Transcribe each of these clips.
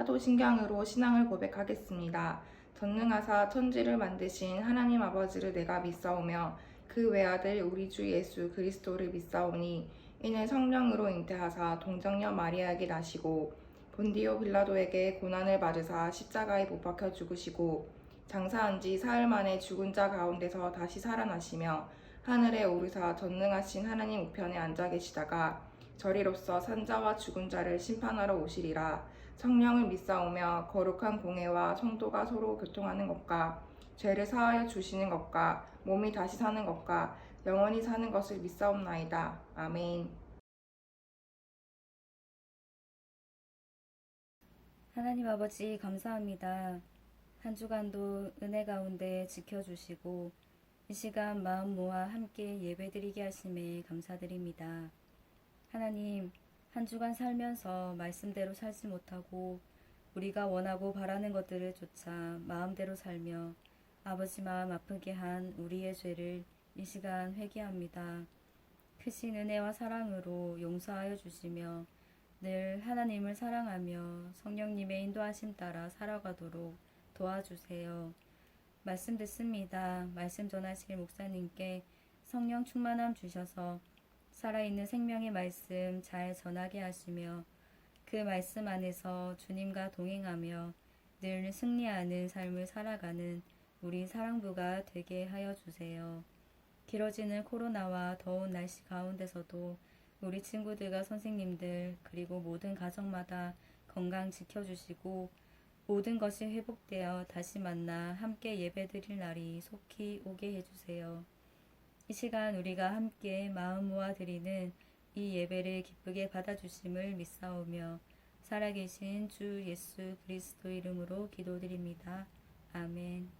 사도신경으로 신앙을 고백하겠습니다. 전능하사 천지를 만드신 하나님 아버지를 내가 믿사오며 그 외아들 우리 주 예수 그리스도를 믿사오니 이는 성령으로 잉태하사 동정녀 마리아에게 나시고 본디오 빌라도에게 고난을 받으사 십자가에 못 박혀 죽으시고 장사한 지 사흘 만에 죽은 자 가운데서 다시 살아나시며 하늘에 오르사 전능하신 하나님 우편에 앉아 계시다가 저리로서 산자와 죽은 자를 심판하러 오시리라. 성령을 믿사오며 거룩한 공회와 성도가 서로 교통하는 것과 죄를 사하여 주시는 것과 몸이 다시 사는 것과 영원히 사는 것을 믿사옵나이다. 아멘. 하나님 아버지 감사합니다. 한 주간도 은혜 가운데 지켜주시고 이 시간 마음 모아 함께 예배드리게 하심에 감사드립니다. 하나님, 한 주간 살면서 말씀대로 살지 못하고 우리가 원하고 바라는 것들을 쫓아 마음대로 살며 아버지 마음 아프게 한 우리의 죄를 이 시간 회개합니다. 크신 은혜와 사랑으로 용서하여 주시며 늘 하나님을 사랑하며 성령님의 인도하심 따라 살아가도록 도와주세요. 말씀 듣습니다. 말씀 전하실 목사님께 성령 충만함 주셔서 살아있는 생명의 말씀 잘 전하게 하시며 그 말씀 안에서 주님과 동행하며 늘 승리하는 삶을 살아가는 우리 사랑부가 되게 하여 주세요. 길어지는 코로나와 더운 날씨 가운데서도 우리 친구들과 선생님들 그리고 모든 가정마다 건강 지켜주시고 모든 것이 회복되어 다시 만나 함께 예배드릴 날이 속히 오게 해주세요. 이 시간 우리가 함께 마음 모아 드리는 이 예배를 기쁘게 받아주심을 믿사오며 살아계신 주 예수 그리스도 이름으로 기도드립니다. 아멘.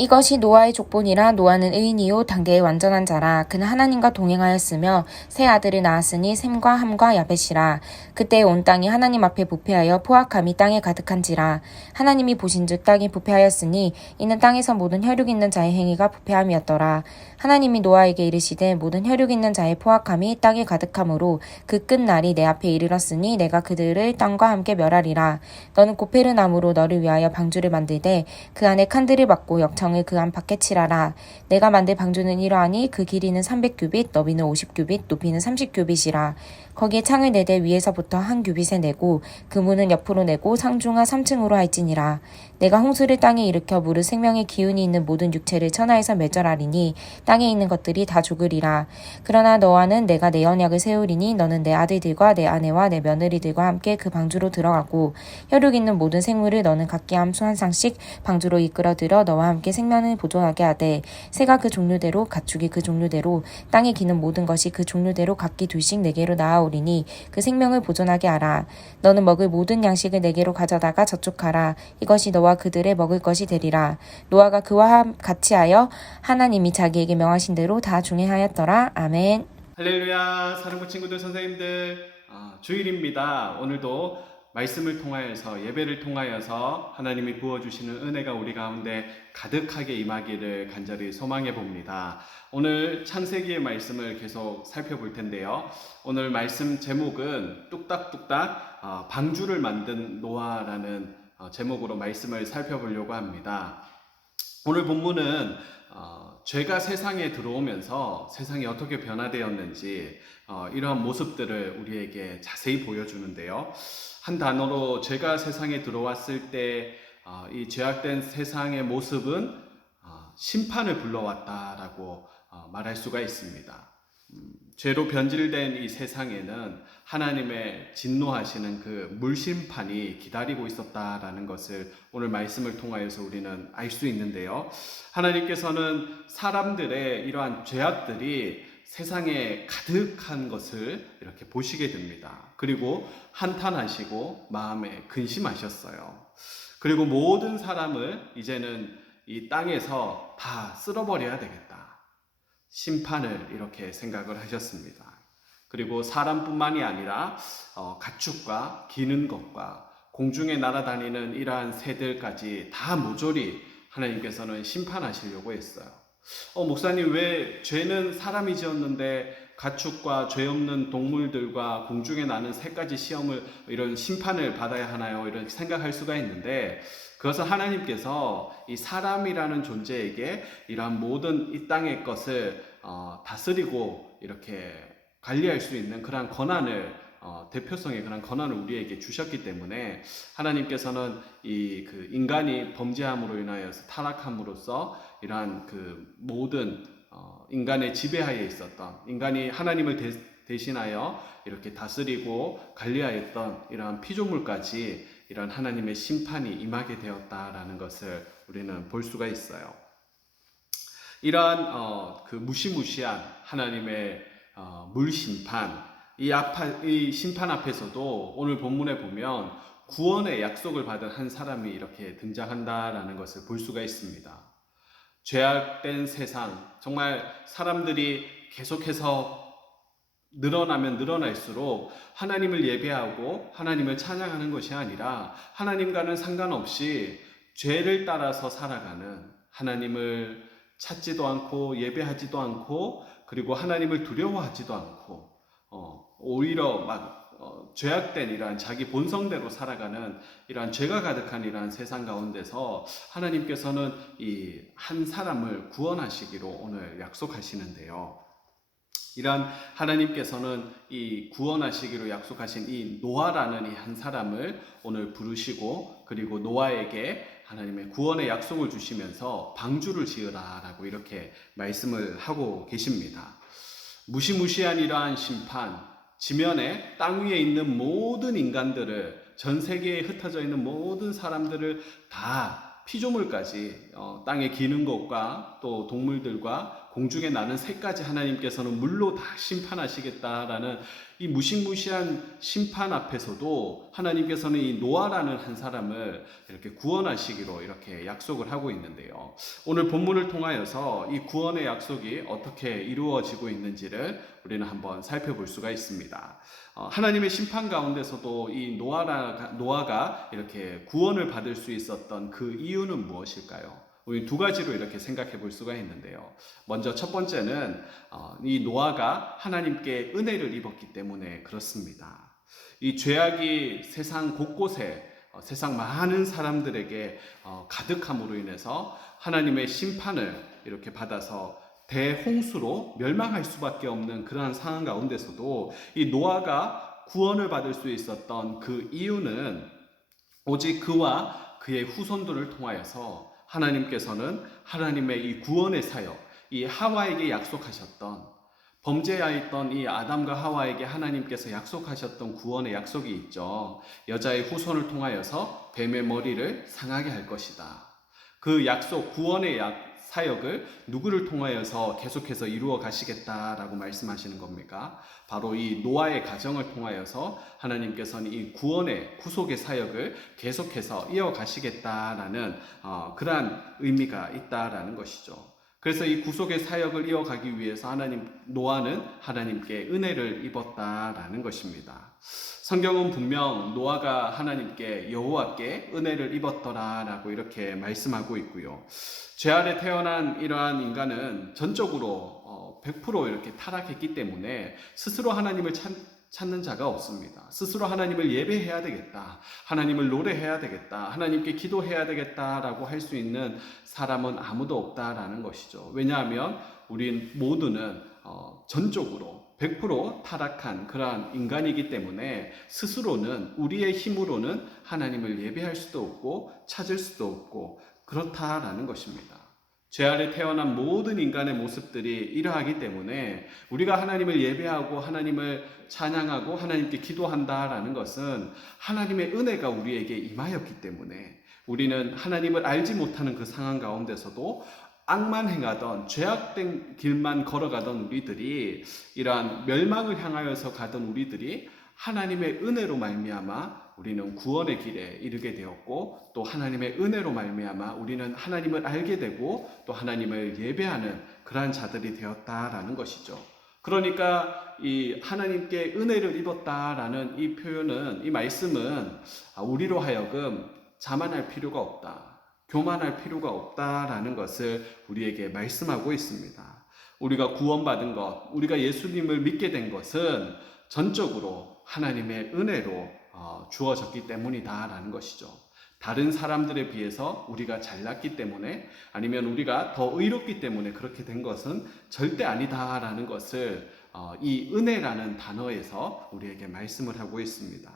이것이 노아의 족본이라. 노아는 의인이요 단계의 완전한 자라. 그는 하나님과 동행하였으며 세 아들을 낳았으니 셈과 함과 야벳이라. 그때 온 땅이 하나님 앞에 부패하여 포악함이 땅에 가득한지라. 하나님이 보신즉 땅이 부패하였으니 이는 땅에서 모든 혈육 있는 자의 행위가 부패함이었더라. 하나님이 노아에게 이르시되 모든 혈육 있는 자의 포악함이 땅에 가득함으로 그 끝날이 내 앞에 이르렀으니 내가 그들을 땅과 함께 멸하리라. 너는 고페르나무로 너를 위하여 방주를 만들되 그 안에 칸들을 박고 역청을 그 안 밖에 칠하라. 내가 만들 방주는 이러하니 그 길이는 300규빗, 너비는 50규빗, 높이는 30규빗이라. 거기에 창을 내되 위에서부터 한 규빗에 내고 그 문은 옆으로 내고 상중하 3층으로 할지니라. 내가 홍수를 땅에 일으켜 물을 생명의 기운이 있는 모든 육체를 천하에서 멸절하리니 땅에 있는 것들이 다 죽으리라. 그러나 너와는 내가 내 언약을 세우리니 너는 내 아들들과 내 아내와 내 며느리들과 함께 그 방주로 들어가고 혈육 있는 모든 생물을 너는 각기 함수 한 쌍씩 방주로 이끌어 들어 너와 함께 생명을 보존하게 하되 새가 그 종류대로 가축이 그 종류대로 땅에 기는 모든 것이 그 종류대로 각기 둘씩 내게로 나아오리니 그 생명을 보존하게 하라. 너는 먹을 모든 양식을 내게로 가져다가 저축하라. 이것이 너와 그들의 먹을 것이 되리라. 노아가 그와 같이 하여 하나님이 자기에게 명하신 대로 다 중행하였더라. 아멘. 할렐루야. 사랑부 친구들, 선생님들, 주일입니다. 오늘도 말씀을 통하여서, 예배를 통하여서 하나님이 부어주시는 은혜가 우리 가운데 가득하게 임하기를 간절히 소망해 봅니다. 오늘 창세기의 말씀을 계속 살펴볼 텐데요. 오늘 말씀 제목은 뚝딱뚝딱 방주를 만든 노아라는 제목으로 말씀을 살펴보려고 합니다. 오늘 본문은 죄가 세상에 들어오면서 세상이 어떻게 변화되었는지 이러한 모습들을 우리에게 자세히 보여주는데요. 한 단어로 죄가 세상에 들어왔을 때 이 죄악된 세상의 모습은 심판을 불러왔다라고 말할 수가 있습니다. 죄로 변질된 이 세상에는 하나님의 진노하시는 그 물심판이 기다리고 있었다라는 것을 오늘 말씀을 통하여서 우리는 알 수 있는데요. 하나님께서는 사람들의 이러한 죄악들이 세상에 가득한 것을 이렇게 보시게 됩니다. 그리고 한탄하시고 마음에 근심하셨어요. 그리고 모든 사람을 이제는 이 땅에서 다 쓸어버려야 되겠다. 심판을 이렇게 생각을 하셨습니다. 그리고 사람뿐만이 아니라 가축과 기는 것과 공중에 날아다니는 이러한 새들까지 다 모조리 하나님께서는 심판하시려고 했어요. 목사님, 왜 죄는 사람이 지었는데 가축과 죄 없는 동물들과 공중에 나는 세 가지 시험을, 이런 심판을 받아야 하나요? 이렇게 생각할 수가 있는데, 그것은 하나님께서 이 사람이라는 존재에게 이러한 모든 이 땅의 것을 다스리고 이렇게 관리할 수 있는 그러한 권한을, 대표성의 그런 권한을 우리에게 주셨기 때문에, 하나님께서는 그 인간이 범죄함으로 인하여서 타락함으로써 이러한 그 모든 인간의 지배하에 있었던, 인간이 하나님을 대신하여 이렇게 다스리고 관리하였던 이러한 피조물까지 이런 하나님의 심판이 임하게 되었다라는 것을 우리는 볼 수가 있어요. 이러한 그 무시무시한 하나님의 물심판, 이 심판 앞에서도 오늘 본문에 보면 구원의 약속을 받은 한 사람이 이렇게 등장한다라는 것을 볼 수가 있습니다. 죄악된 세상, 정말 사람들이 계속해서 늘어나면 늘어날수록 하나님을 예배하고 하나님을 찬양하는 것이 아니라 하나님과는 상관없이 죄를 따라서 살아가는, 하나님을 찾지도 않고 예배하지도 않고 그리고 하나님을 두려워하지도 않고 오히려 죄악된 이러한 자기 본성대로 살아가는 이러한 죄가 가득한 이러한 세상 가운데서 하나님께서는 이 한 사람을 구원하시기로 오늘 약속하시는데요. 이러한 하나님께서는 이 구원하시기로 약속하신 이 노아라는 이 한 사람을 오늘 부르시고, 그리고 노아에게 하나님의 구원의 약속을 주시면서 방주를 지으라라고 이렇게 말씀을 하고 계십니다. 무시무시한 이러한 심판, 지면에 땅 위에 있는 모든 인간들을, 전 세계에 흩어져 있는 모든 사람들을 다, 피조물까지, 땅에 기는 것과 또 동물들과 공중에 나는 새까지 하나님께서는 물로 다 심판하시겠다라는 이 무시무시한 심판 앞에서도 하나님께서는 이 노아라는 한 사람을 이렇게 구원하시기로 이렇게 약속을 하고 있는데요. 오늘 본문을 통하여서 이 구원의 약속이 어떻게 이루어지고 있는지를 우리는 한번 살펴볼 수가 있습니다. 하나님의 심판 가운데서도 이 노아가 이렇게 구원을 받을 수 있었던 그 이유는 무엇일까요? 우리 두 가지로 이렇게 생각해 볼 수가 있는데요. 먼저 첫 번째는 이 노아가 하나님께 은혜를 입었기 때문에 그렇습니다. 이 죄악이 세상 곳곳에, 세상 많은 사람들에게 가득함으로 인해서 하나님의 심판을 이렇게 받아서 대홍수로 멸망할 수밖에 없는 그러한 상황 가운데서도 이 노아가 구원을 받을 수 있었던 그 이유는 오직 그와 그의 후손들을 통하여서 하나님께서는 하나님의 이 구원의 사역, 이 하와에게 약속하셨던, 범죄하였던 이 아담과 하와에게 하나님께서 약속하셨던 구원의 약속이 있죠. 여자의 후손을 통하여서 뱀의 머리를 상하게 할 것이다. 그 약속, 구원의 사역을 누구를 통하여서 계속해서 이루어 가시겠다라고 말씀하시는 겁니까? 바로 이 노아의 가정을 통하여서 하나님께서는 이 구원의 구속의 사역을 계속해서 이어가시겠다라는 그러한 의미가 있다라는 것이죠. 그래서 이 구속의 사역을 이어가기 위해서 노아는 하나님께 은혜를 입었다라는 것입니다. 성경은 분명 노아가 하나님께, 여호와께 은혜를 입었더라라고 이렇게 말씀하고 있고요. 죄 아래 태어난 이러한 인간은 전적으로 100% 이렇게 타락했기 때문에 스스로 하나님을 찾는 자가 없습니다. 스스로 하나님을 예배해야 되겠다, 하나님을 노래해야 되겠다, 하나님께 기도해야 되겠다라고 할 수 있는 사람은 아무도 없다라는 것이죠. 왜냐하면 우린 모두는 전적으로 100% 타락한 그러한 인간이기 때문에 스스로는, 우리의 힘으로는 하나님을 예배할 수도 없고 찾을 수도 없고 그렇다라는 것입니다. 죄 아래 태어난 모든 인간의 모습들이 이러하기 때문에 우리가 하나님을 예배하고 하나님을 찬양하고 하나님께 기도한다라는 것은 하나님의 은혜가 우리에게 임하였기 때문에, 우리는 하나님을 알지 못하는 그 상황 가운데서도 악만 행하던, 죄악된 길만 걸어가던 우리들이, 이러한 멸망을 향하여서 가던 우리들이 하나님의 은혜로 말미암아 우리는 구원의 길에 이르게 되었고, 또 하나님의 은혜로 말미암아 우리는 하나님을 알게 되고 또 하나님을 예배하는 그러한 자들이 되었다라는 것이죠. 그러니까 이 하나님께 은혜를 입었다라는 이 표현은, 이 말씀은 우리로 하여금 자만할 필요가 없다, 교만할 필요가 없다라는 것을 우리에게 말씀하고 있습니다. 우리가 구원받은 것, 우리가 예수님을 믿게 된 것은 전적으로 하나님의 은혜로 주어졌기 때문이다라는 것이죠. 다른 사람들에 비해서 우리가 잘났기 때문에 아니면 우리가 더 의롭기 때문에 그렇게 된 것은 절대 아니다라는 것을 이 은혜라는 단어에서 우리에게 말씀을 하고 있습니다.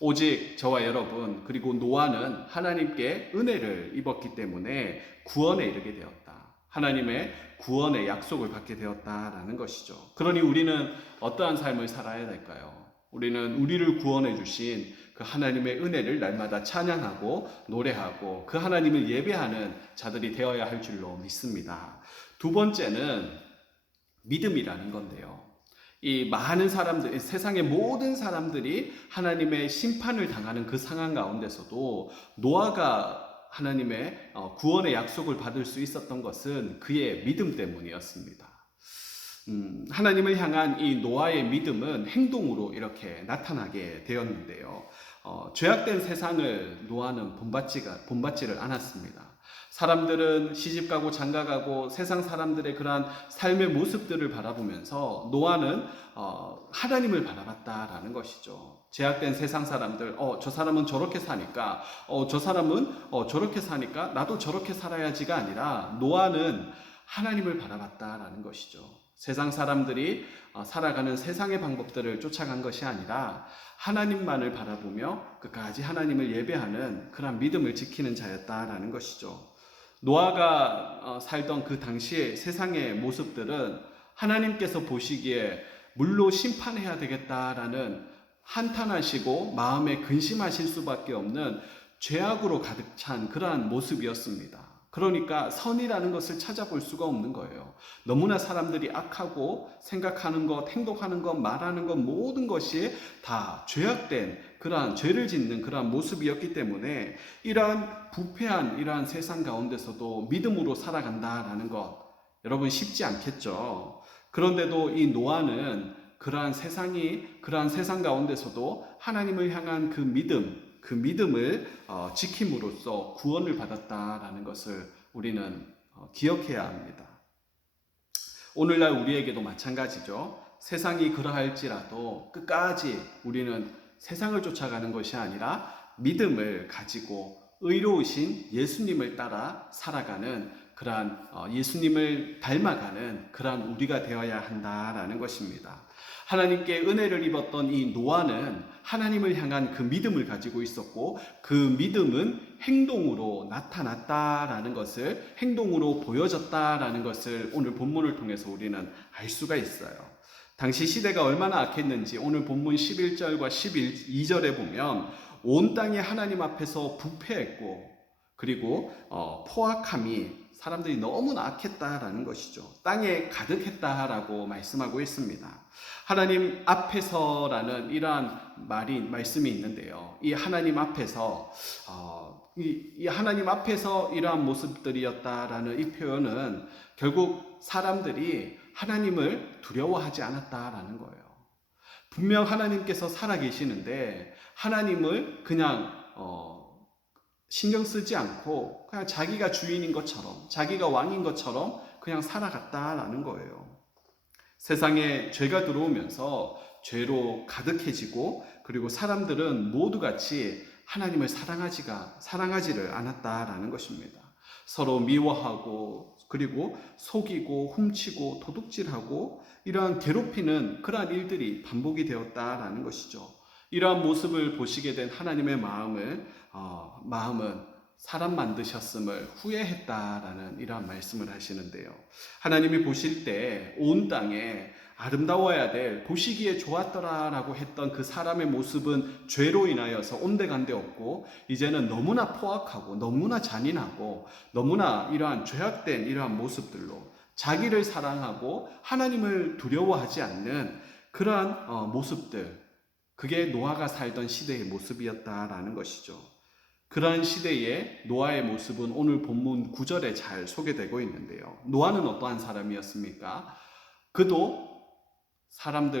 오직 저와 여러분 그리고 노아는 하나님께 은혜를 입었기 때문에 구원에 이르게 되었다. 하나님의 구원의 약속을 받게 되었다라는 것이죠. 그러니 우리는 어떠한 삶을 살아야 될까요? 우리는 우리를 구원해 주신 그 하나님의 은혜를 날마다 찬양하고 노래하고 그 하나님을 예배하는 자들이 되어야 할 줄로 믿습니다. 두 번째는 믿음이라는 건데요. 이 많은 사람들, 세상의 모든 사람들이 하나님의 심판을 당하는 그 상황 가운데서도 노아가 하나님의 구원의 약속을 받을 수 있었던 것은 그의 믿음 때문이었습니다. 하나님을 향한 이 노아의 믿음은 행동으로 이렇게 나타나게 되었는데요. 죄악된 세상을 노아는 본받지를 않았습니다. 사람들은 시집가고 장가가고 세상 사람들의 그러한 삶의 모습들을 바라보면서 노아는 하나님을 바라봤다라는 것이죠. 죄악된 세상 사람들, 저 사람은 저렇게 사니까, 저 사람은 저렇게 사니까 나도 저렇게 살아야지가 아니라 노아는 하나님을 바라봤다라는 것이죠. 세상 사람들이 살아가는 세상의 방법들을 쫓아간 것이 아니라 하나님만을 바라보며 끝까지 하나님을 예배하는 그런 믿음을 지키는 자였다라는 것이죠. 노아가 살던 그 당시의 세상의 모습들은 하나님께서 보시기에 물로 심판해야 되겠다라는 한탄하시고 마음에 근심하실 수밖에 없는 죄악으로 가득 찬 그러한 모습이었습니다. 그러니까 선이라는 것을 찾아볼 수가 없는 거예요. 너무나 사람들이 악하고 생각하는 것, 행동하는 것, 말하는 것 모든 것이 다 죄악된 그러한 죄를 짓는 그러한 모습이었기 때문에 이러한 부패한 이러한 세상 가운데서도 믿음으로 살아간다라는 것 여러분 쉽지 않겠죠. 그런데도 이 노아는 그러한 세상 가운데서도 하나님을 향한 그 믿음을 지킴으로써 구원을 받았다라는 것을 우리는 기억해야 합니다. 오늘날 우리에게도 마찬가지죠. 세상이 그러할지라도 끝까지 우리는 세상을 쫓아가는 것이 아니라 믿음을 가지고 의로우신 예수님을 따라 살아가는 그러한 예수님을 닮아가는 그러한 우리가 되어야 한다라는 것입니다. 하나님께 은혜를 입었던 이 노아는 하나님을 향한 그 믿음을 가지고 있었고 그 믿음은 행동으로 나타났다라는 것을 행동으로 보여졌다라는 것을 오늘 본문을 통해서 우리는 알 수가 있어요. 당시 시대가 얼마나 악했는지 오늘 본문 11절과 12절에 보면 온 땅이 하나님 앞에서 부패했고 그리고 포악함이 사람들이 너무나 악했다라는 것이죠. 땅에 가득했다라고 말씀하고 있습니다. 하나님 앞에서라는 이러한 말씀이 있는데요. 이 하나님 앞에서 이 하나님 앞에서 이러한 모습들이었다라는 이 표현은 결국 사람들이 하나님을 두려워하지 않았다라는 거예요. 분명 하나님께서 살아계시는데 하나님을 그냥 신경 쓰지 않고 그냥 자기가 주인인 것처럼 자기가 왕인 것처럼 그냥 살아갔다라는 거예요. 세상에 죄가 들어오면서 죄로 가득해지고 그리고 사람들은 모두 같이 하나님을 사랑하지를 않았다라는 것입니다. 서로 미워하고 그리고 속이고 훔치고 도둑질하고 이러한 괴롭히는 그러한 일들이 반복이 되었다라는 것이죠. 이러한 모습을 보시게 된 하나님의 마음은 사람 만드셨음을 후회했다라는 이러한 말씀을 하시는데요. 하나님이 보실 때 온 땅에 아름다워야 될 보시기에 좋았더라라고 했던 그 사람의 모습은 죄로 인하여서 온데간데 없고 이제는 너무나 포악하고 너무나 잔인하고 너무나 이러한 죄악된 이러한 모습들로 자기를 사랑하고 하나님을 두려워하지 않는 그러한 모습들, 그게 노아가 살던 시대의 모습이었다라는 것이죠. 그러한 시대의 노아의 모습은 오늘 본문 9절에 잘 소개되고 있는데요. 노아는 어떠한 사람이었습니까? 그도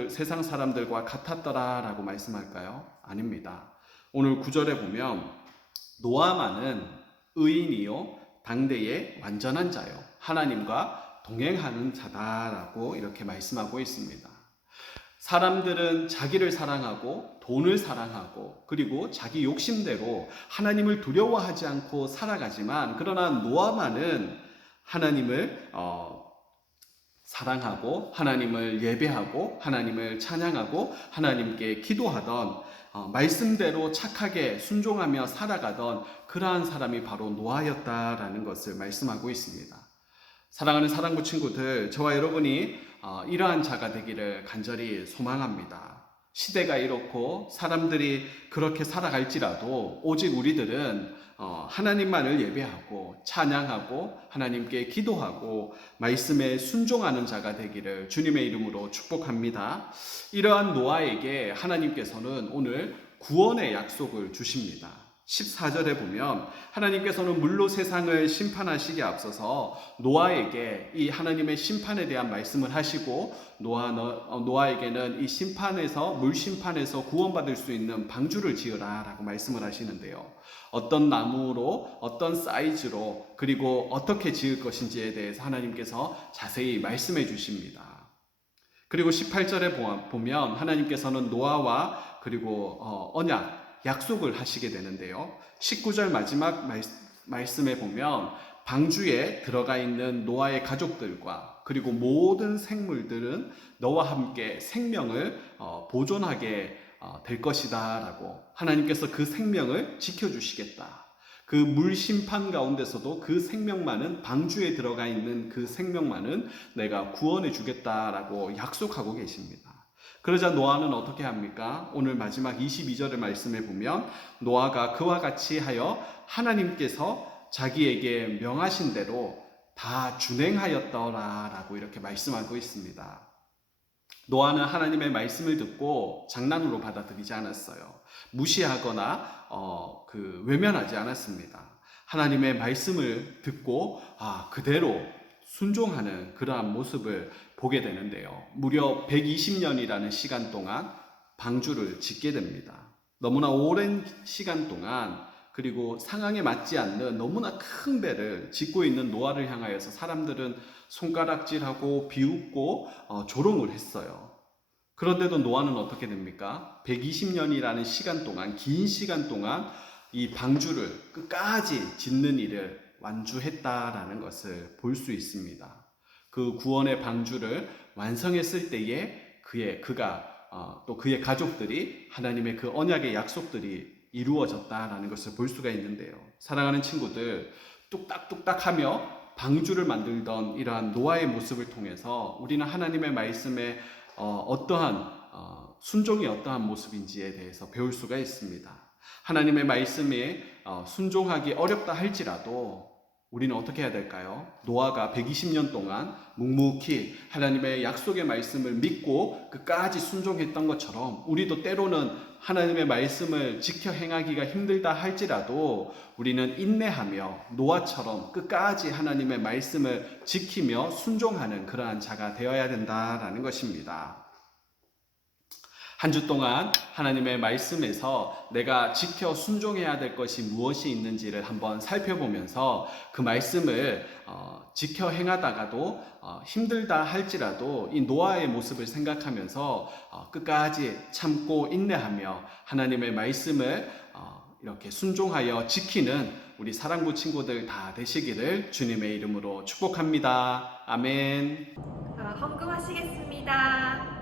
세상 사람들과 같았더라라고 말씀할까요? 아닙니다. 오늘 9절에 보면 노아만은 의인이요 당대의 완전한 자요 하나님과 동행하는 자다라고 이렇게 말씀하고 있습니다. 사람들은 자기를 사랑하고 돈을 사랑하고 그리고 자기 욕심대로 하나님을 두려워하지 않고 살아가지만, 그러나 노아만은 하나님을 사랑하고 하나님을 예배하고 하나님을 찬양하고 하나님께 기도하던, 말씀대로 착하게 순종하며 살아가던 그러한 사람이 바로 노아였다라는 것을 말씀하고 있습니다. 사랑하는 사랑부 친구들, 저와 여러분이 이러한 자가 되기를 간절히 소망합니다. 시대가 이렇고 사람들이 그렇게 살아갈지라도 오직 우리들은 하나님만을 예배하고 찬양하고 하나님께 기도하고 말씀에 순종하는 자가 되기를 주님의 이름으로 축복합니다. 이러한 노아에게 하나님께서는 오늘 구원의 약속을 주십니다. 14절에 보면 하나님께서는 물로 세상을 심판하시기에 앞서서 노아에게 이 하나님의 심판에 대한 말씀을 하시고, 노아에게는 이 심판에서, 물 심판에서 구원받을 수 있는 방주를 지으라 라고 말씀을 하시는데요. 어떤 나무로, 어떤 사이즈로, 그리고 어떻게 지을 것인지에 대해서 하나님께서 자세히 말씀해 주십니다. 그리고 18절에 보면 하나님께서는 노아와 그리고 언약, 약속을 하시게 되는데요. 19절 마지막 말씀에 보면 방주에 들어가 있는 노아의 가족들과 그리고 모든 생물들은 너와 함께 생명을 보존하게 될 것이다 라고, 하나님께서 그 생명을 지켜주시겠다. 그 물 심판 가운데서도 그 생명만은, 방주에 들어가 있는 그 생명만은 내가 구원해 주겠다라고 약속하고 계십니다. 그러자 노아는 어떻게 합니까? 오늘 마지막 22절의 말씀에 보면 노아가 그와 같이 하여 하나님께서 자기에게 명하신 대로 다 준행하였더라 라고 이렇게 말씀하고 있습니다. 노아는 하나님의 말씀을 듣고 장난으로 받아들이지 않았어요. 무시하거나 외면하지 않았습니다. 하나님의 말씀을 듣고 그대로 순종하는 그러한 모습을 보게 되는데요. 무려 120년이라는 시간 동안 방주를 짓게 됩니다. 너무나 오랜 시간 동안, 그리고 상황에 맞지 않는 너무나 큰 배를 짓고 있는 노아를 향하여서 사람들은 손가락질하고 비웃고 조롱을 했어요. 그런데도 노아는 어떻게 됩니까? 120년이라는 시간 동안, 긴 시간 동안 이 방주를 끝까지 짓는 일을 완주했다라는 것을 볼 수 있습니다. 그 구원의 방주를 완성했을 때에 또 그의 가족들이 하나님의 그 언약의 약속들이 이루어졌다라는 것을 볼 수가 있는데요. 사랑하는 친구들, 뚝딱뚝딱하며 방주를 만들던 이러한 노아의 모습을 통해서 우리는 하나님의 말씀에 순종이 어떠한 모습인지에 대해서 배울 수가 있습니다. 하나님의 말씀에 순종하기 어렵다 할지라도 우리는 어떻게 해야 될까요? 노아가 120년 동안 묵묵히 하나님의 약속의 말씀을 믿고 끝까지 순종했던 것처럼, 우리도 때로는 하나님의 말씀을 지켜 행하기가 힘들다 할지라도 우리는 인내하며 노아처럼 끝까지 하나님의 말씀을 지키며 순종하는 그러한 자가 되어야 된다라는 것입니다. 한 주 동안 하나님의 말씀에서 내가 지켜 순종해야 될 것이 무엇이 있는지를 한번 살펴보면서 그 말씀을 지켜 행하다가도 힘들다 할지라도 이 노아의 모습을 생각하면서 끝까지 참고 인내하며 하나님의 말씀을 이렇게 순종하여 지키는 우리 사랑부 친구들 다 되시기를 주님의 이름으로 축복합니다. 아멘. 헌금하시겠습니다.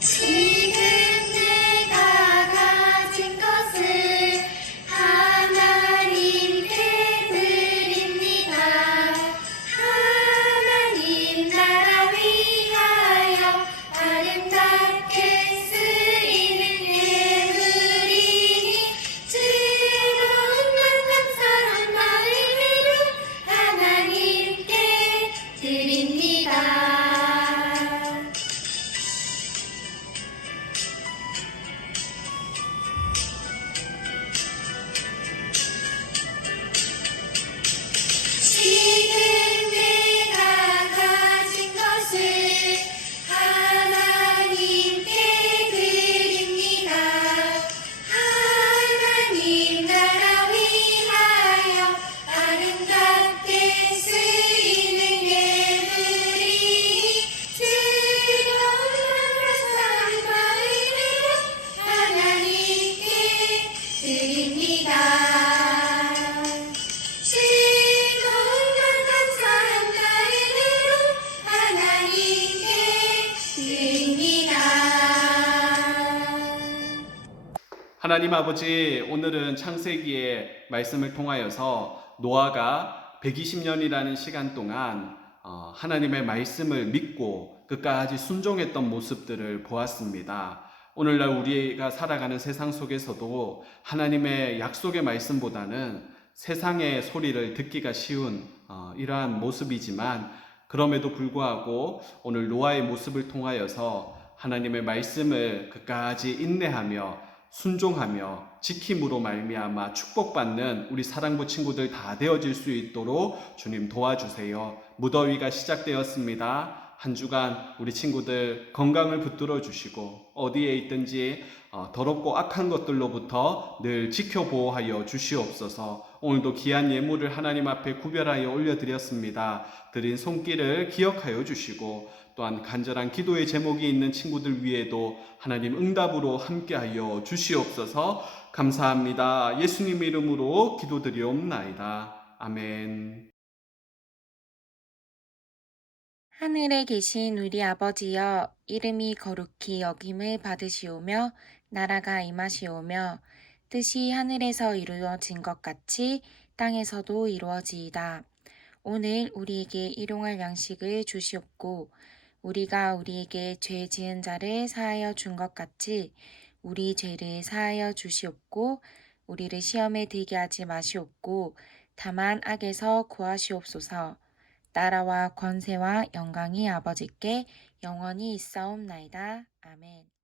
지금 내가 가진 것을 하나님께 드립니다. 하나님 나라 위하여 하나님 아버지, 오늘은 창세기의 말씀을 통하여서 노아가 120년이라는 시간 동안 하나님의 말씀을 믿고 끝까지 순종했던 모습들을 보았습니다. 오늘날 우리가 살아가는 세상 속에서도 하나님의 약속의 말씀보다는 세상의 소리를 듣기가 쉬운 이러한 모습이지만, 그럼에도 불구하고 오늘 노아의 모습을 통하여서 하나님의 말씀을 끝까지 인내하며 순종하며 지킴으로 말미암아 축복받는 우리 사랑부 친구들 다 되어질 수 있도록 주님 도와주세요. 무더위가 시작되었습니다. 한 주간 우리 친구들 건강을 붙들어 주시고 어디에 있든지 더럽고 악한 것들로부터 늘 지켜보호하여 주시옵소서. 오늘도 귀한 예물을 하나님 앞에 구별하여 올려드렸습니다. 드린 손길을 기억하여 주시고 또한 간절한 기도의 제목이 있는 친구들 위에도 하나님 응답으로 함께하여 주시옵소서. 감사합니다. 예수님 이름으로 기도드리옵나이다. 아멘. 하늘에 계신 우리 아버지여, 이름이 거룩히 여김을 받으시오며 나라가 임하시오며 뜻이 하늘에서 이루어진 것 같이 땅에서도 이루어지이다. 오늘 우리에게 일용할 양식을 주시옵고 우리가 우리에게 죄 지은 자를 사하여 준 것 같이 우리 죄를 사하여 주시옵고 우리를 시험에 들게 하지 마시옵고 다만 악에서 구하시옵소서. 나라와 권세와 영광이 아버지께 영원히 있사옵나이다. 아멘.